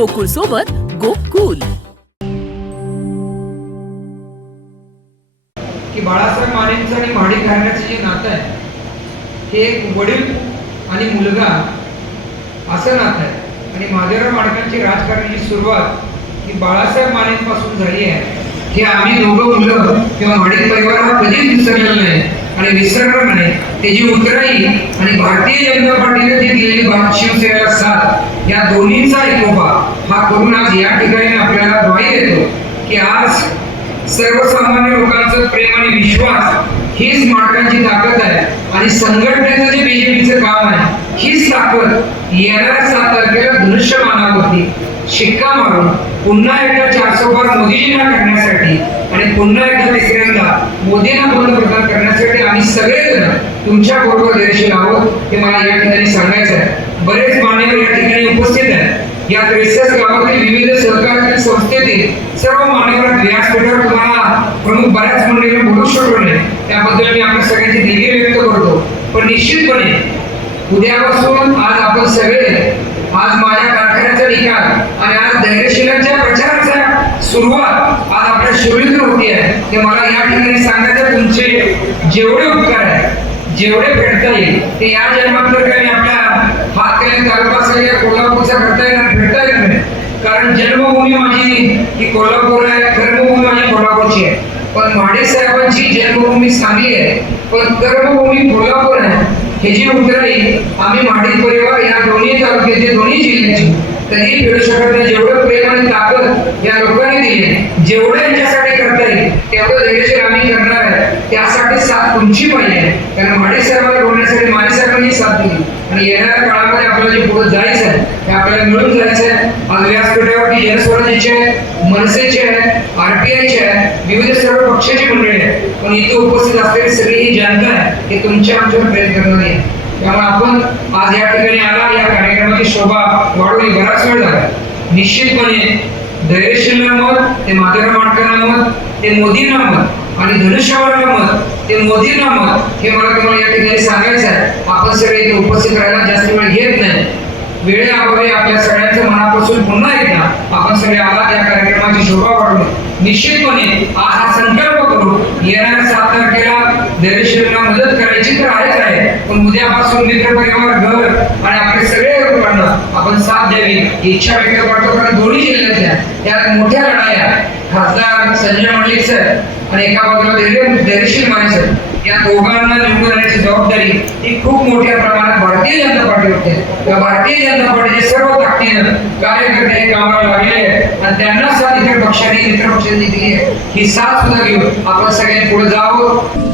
गोकुळ सोबत गोकुल. की बाळासाहेब मानेंचं आणि माडी घराण्याचं जे नातं आहे हे एक वडील आणि मुलगा असं नातं आहे. आणि माधवराव माडकांची राजकारणाची सुरुवात ही बाळासाहेब मानेंपासून झाली आहे. हे आम्ही दोघं मुलं किंवा माडिक परिवार हा कधीच विसरलेला नाही. आणि विसरणार नाही त्याची उत्तर येईल आणि भारतीय जनता पार्टीने जी दिलेली भाग शिवसेनेला साथ या दोन्हींचा एकोपा हा करून आज या ठिकाणी आपल्याला ग्वाही देतो की आज सर्वसामान्य लोकांचं प्रेम आणि विश्वास हीच मार्गाची ताकद आहे आणि संघटनेचं जे बीजेपीचं काम आहे हीच ताकद येणाऱ्या सात तारखेला धनुष्यमानावरती शिक्का मारून पुन्हा एकदा चारशे मोदीजींना करण्यासाठी आणि पुन्हा एकदा तिसऱ्यांदा मोदींना पंतप्रधान करण्यासाठी आम्ही सगळेजण तुमच्या बरोबर देशील आहोत हे मला या ठिकाणी सांगायचं आहे. बरेच मान्यवर या ठिकाणी उपस्थित आहेत. या त्रेसष्ट गावातील विविध सहकारी संस्थेतील सर्व मान्यवर व्यासपीठावर तुम्हाला प्रमुख बऱ्याच मंडळींना बोलू शकलो नाही. त्याबद्दल मी आपल्या सगळ्यांची दिली व्यक्त करतो. पण निश्चितपणे उद्यापासून आज आपण सगळे आज माझ्या कारखान्याचा निकाल आणि आज धैर्यशीलांच्या प्रचार सुरुवात आज आपल्या शिवलीतून होती आहे. ते मला या ठिकाणी सांगायचं तुमचे जेवढे उपकार आहेत जेवढे फेडता येईल ते या जन्मात तर काही आपल्या हातकरी तालुका असेल या कोल्हापूरचा करता येणार फेडता येणार नाही. कारण जन्मभूमी माझी ही कोल्हापूर आहे कर्मभूमी माझी कोल्हापूरची आहे. पण माडे साहेबांची जन्मभूमी सांगली आहे पण कर्मभूमी कोल्हापूर आहे. हे जी उतराई आम्ही माडी परिवार या दोन्ही तालुक्याचे दोन्ही जिल्ह्याची. कधीही फेडू शकत नाही. जेवढं प्रेम आणि ताकद या लोकांनी दिली जेवढं यांच्यासाठी करता येईल तेवढं धैर्यशील आम्ही करणार आहे. त्यासाठी साथ तुमची पाहिजे. कारण माडी साहेबांना बोलण्यासाठी माडी साहेबांनी साथ दिली. आणि येणाऱ्या काळामध्ये आपल्याला जे पुढे जायचं आहे ते आपल्याला मिळून जायचं आहे. आज व्यासपीठावरती जनस्वराज्याचे आहे मनसेचे आहे आरपीआयचे आहे विविध सर्व पक्षाची मंडळी आहे पण इथे उपस्थित असलेली सगळी ही जनता आहे हे तुमच्या आमच्यावर प्रयत्न करणारी आहे. त्यामुळे आपण आज या ठिकाणी आला या कार्यक्रमाची शोभा वाढवली बराच वेळ झाला. निश्चितपणे धैर्यशीलला मत ते माधवराव माडकांना मत ते मोदींना मत आणि धनुष्यावरला मत ते मोदींना मत हे मला तुम्हाला या ठिकाणी सांगायचं आहे. आपण सगळे इथे उपस्थित राहायला जास्त वेळ घेत नाही. वेळेअभावी आपल्या सगळ्यांचं मनापासून पुन्हा एकदा आपण सगळे आला या कार्यक्रमाची शोभा वाढवून निश्चितपणे आज हा संकल्प करून येणाऱ्या सात तारखेला धैर्यशीलला मदत करायची तर आहेच आहे. पण उद्यापासून मित्र परिवार घर आणि आपले सगळे लोकांना आपण साथ द्यावी इच्छा व्यक्त करतो. कारण दोन्ही जिल्ह्यातल्या त्या मोठ्या लढाया खासदार संजय मंडलिक सर आणि एका बाजूला धैर्य धैर्यशील माणसं या दोघांना निवडून आणण्याची जबाबदारी ही खूप मोठ्या प्रमाणात भारतीय जनता पार्टी होते. त्या भारतीय जनता पार्टीचे सर्व ताकदीनं कार्यकर्ते कामाला लागलेले आहेत. आणि त्यांना साथ इतर पक्षांनी इतर पक्षांनी दिली आहे. ही साथ सुद्धा घेऊन आपण सगळ्यांनी पुढे जावं.